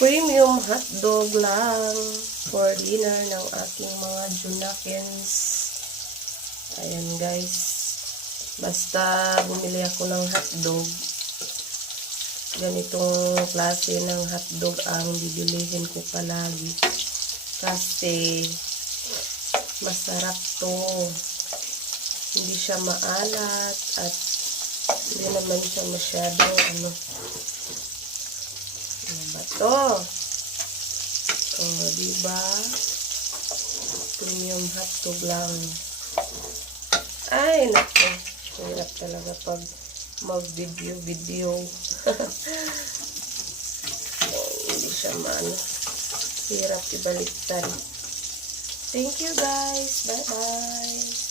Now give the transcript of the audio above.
Premium hotdog lang for dinner ng aking mga Junakins. Ayan guys. Basta bumili ako ng hotdog, ganitong klase ng hotdog ang bibilihin ko palagi. Kasi masarap to. Hindi siya maalat at hindi naman siya masyadong ano ba to? O, diba? Premium hotdog lang. Ay, naku. Hirap talaga pag mag-video. Hindi siya maano. Hirap ibaliktad. Thank you guys. Bye-bye.